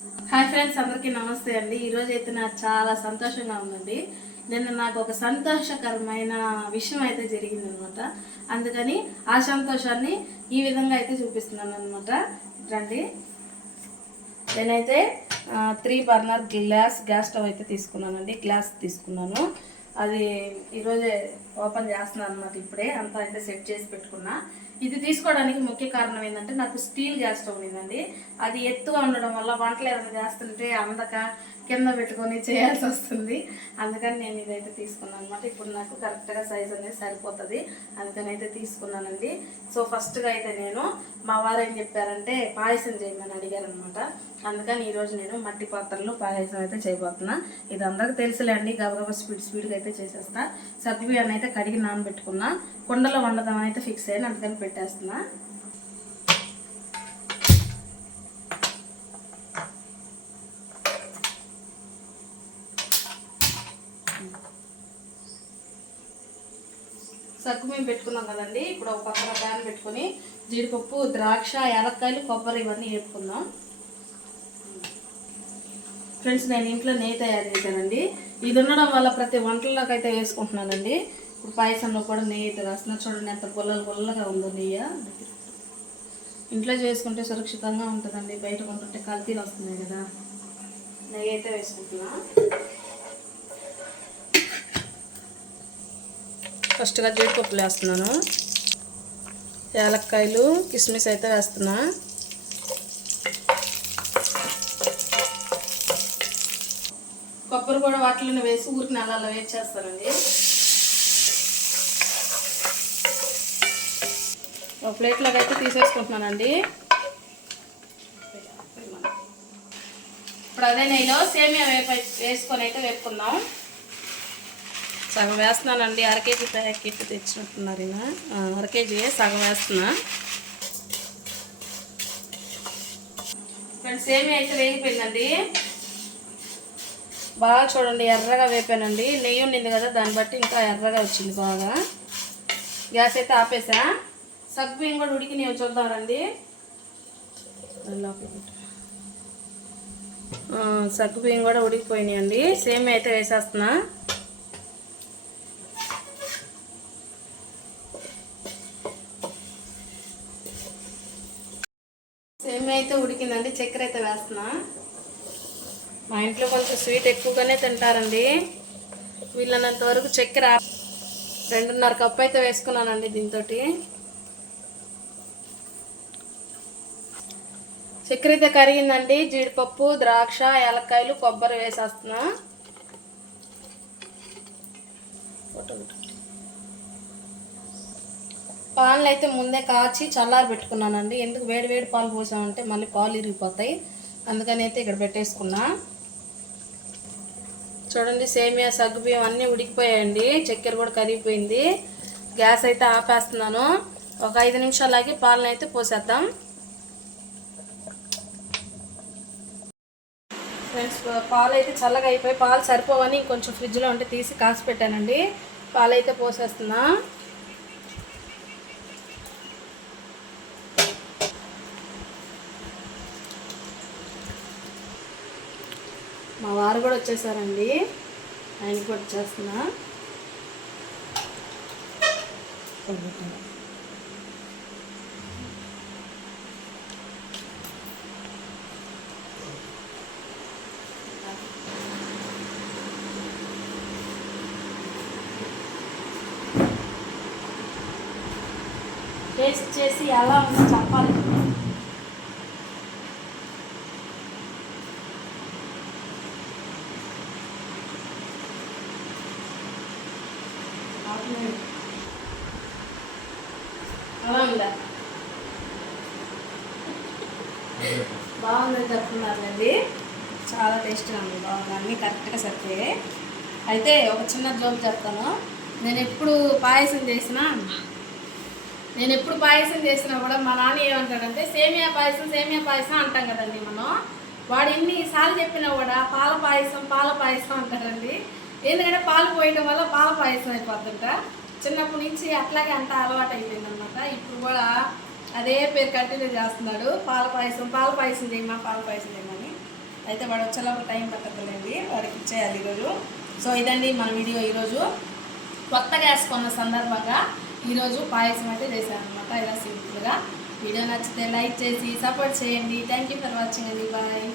Hi friends అందరికీ నమస్తే అండి. ఈరోజు అయితే నాకు చాలా సంతోషంగా ఉందండి. నిన్న నాకు ఒక సంతోషకరమైన విషయం అయితే జరిగింది అనమాట అందుకని ఆ సంతోషాన్ని ఈ విధంగా అయితే చూపిస్తున్నాను అనమాట రండి. నేనైతే three burner glass gas stove అయితే తీసుకున్నానండి. గ్లాస్ తీసుకున్నాను. అది ఈరోజే ఓపెన్ చేస్తున్నాను అనమాట ఇప్పుడే. అంతా అయితే సెట్ చేసి పెట్టుకున్నా. ఇది తీసుకోవడానికి ముఖ్య కారణం ఏంటంటే నాకు స్టీల్ గ్యాస్ స్టవ్ ఉందండి అది ఎత్తుగా ఉండడం వల్ల వంటలు ఏదైనా చేస్తుంటే అందక కింద పెట్టుకొని చేయాల్సి వస్తుంది. అందుకని నేను ఇదైతే తీసుకున్నాను అనమాట ఇప్పుడు నాకు కరెక్ట్గా సైజ్ అనేది సరిపోతుంది. అందుకని అయితే తీసుకున్నానండి. సో ఫస్ట్గా అయితే నేను మా వారు ఏం చెప్పారంటే పాయసం చేయమని అడిగారనమాట అందుకని ఈరోజు నేను మట్టి పాత్రలో పాయసం అయితే చేయబోతున్నా. ఇది అందరికీ తెలుసులేండి గబగబా స్పీడ్ స్పీడ్గా అయితే చేసేస్తా. అని అయితే కడిగి నానబెట్టుకున్నా. కుండలో వండదామని అయితే ఫిక్స్ అయ్యాను. అందుకని పెట్టేస్తున్నా. సగ్గు మేము పెట్టుకున్నాం కదండి. ఇప్పుడు ఒక పక్కన ప్యాన్ పెట్టుకొని జీడిపప్పు ద్రాక్ష యాలక్కాయలు కొబ్బరి ఇవన్నీ వేపుకుందాం. ఫ్రెండ్స్ నేను ఇంట్లో నెయ్యి తయారు చేశానండి. ఇది ఉండడం వల్ల ప్రతి వంటల్లోకి అయితే వేసుకుంటున్నానండి. ఇప్పుడు పాయసంలో కూడా నెయ్యి అయితే చూడండి ఎంత గుల్లలు గుల్లగా ఉందో నెయ్యి. ఇంట్లో చేసుకుంటే సురక్షితంగా ఉంటుందండి. బయట కొంటుంటే కల్తీలు వస్తున్నాయి కదా. నెయ్యి అయితే వేసుకుంటున్నా. ఫస్ట్గా జీడిపప్పులు వేస్తున్నాను యాలక్కాయలు కిస్మిస్ అయితే వేస్తున్నా. కొబ్బరి కూడా వాటిలోనే వేసి ఊరికి నెలలో వేసేస్తానండి. ఒక ప్లేట్లోకి అయితే తీసేసుకుంటున్నానండి. ఇప్పుడు అదే నేను సేమియా వేప వేసుకొని అయితే వేపుకుందాం. సగం వేస్తున్నానండి అర కేజీ ప్యాకెట్ తెచ్చినట్టున్నారు ఈయన. అర కేజీ సగం వేస్తున్నా. ఫ్రెండ్స్ సేమియా అయితే వేగిపోయిందండి. బాగా చూడండి ఎర్రగా వేపానండి. నెయ్యి ఉండింది కదా దాన్ని బట్టి ఇంకా ఎర్రగా వచ్చింది బాగా. గ్యాస్ అయితే ఆపేసా. సగ్గు బియ్యం కూడా ఉడికి నేను చూద్దామండి సగ్గు బియ్యం కూడా ఉడికిపోయినాయండి. సేమ్ అయితే వేసేస్తున్నా. సేమియా అయితే ఉడికిందండి చక్కెర అయితే వేస్తున్నా. మా ఇంట్లో కొంచెం స్వీట్ ఎక్కువగానే తింటారండి. వీళ్ళనంత వరకు చక్కెర రెండున్నర కప్పు అయితే వేసుకున్నానండి దీంతో చక్కెర అయితే కరిగిందండి జీడిపప్పు ద్రాక్ష యాలక్కాయలు కొబ్బరి వేసేస్తున్నా. పాలు అయితే ముందే కాచి చల్లారి పెట్టుకున్నానండి. ఎందుకు వేడి వేడి పాలు పోసామంటే మళ్ళీ పాలు ఇరిగిపోతాయి. అందుకని అయితే ఇక్కడ పెట్టేసుకున్నా. చూడండి సేమియా సగ్గుబియ్యం అన్నీ ఉడికిపోయాయండి. చక్కెర కూడా కరిగిపోయింది. గ్యాస్ అయితే ఆపేస్తున్నాను. ఒక ఐదు నిమిషాలకి పాలను అయితే పోసేద్దాం. ఫ్రెండ్స్ పాలు అయితే చల్లగా అయిపోయి పాలు సరిపోవని ఇంకొంచెం ఫ్రిడ్జ్లో ఉంటే తీసి కాసి పెట్టానండి. పాలు అయితే పోసేస్తున్నా. మా వారు కూడా వచ్చేసారండి. ఆయన కూడా వచ్చేస్తున్నా. టేస్ట్ చేసి ఎలా ఉందో చెప్పాలి. అలా ఉందా బాగుందని చెప్తున్నారండి. చాలా టేస్ట్గా ఉంది బాగుంది. అన్నీ కరెక్ట్గా సరిపోయాయి అయితే ఒక చిన్న జోక్ చెప్తాను. నేను ఎప్పుడు పాయసం చేసినా నేను ఎప్పుడు పాయసం చేసినా కూడా మా నాన్న ఏమంటాడంటే సేమియా పాయసం సేమియా పాయసం అంటాం కదండి మనం. వాడు ఎన్నిసార్లు చెప్పినా కూడా పాల పాయసం పాల పాయసం అంటారండి ఎందుకంటే పాలు పోయడం వల్ల పాల పాయసం అయిపోద్దంట చిన్నప్పటి నుంచి అట్లాగే అంత అలవాటు అయిపోయిందనమాట ఇప్పుడు కూడా అదే పేరు కంటిన్యూ చేస్తున్నాడు. పాల పాయసం పాల పాయసం చేయమా పాల పాయసం చేయమని అయితే వాడు వచ్చేలోపు టైం పట్టదులేండి వాడికి ఇచ్చేయాలి ఈరోజు. సో ఇదండి మన వీడియో ఈరోజు. కొత్త గ్యాస్ కొన్న సందర్భంగా ఈరోజు పాయసం అయితే చేశాను అనమాట ఇలా సింపుల్గా. వీడియో నచ్చితే లైక్ చేసి సపోర్ట్ చేయండి. థ్యాంక్ యూ ఫర్ వాచింగ్ అండి. బాయ్.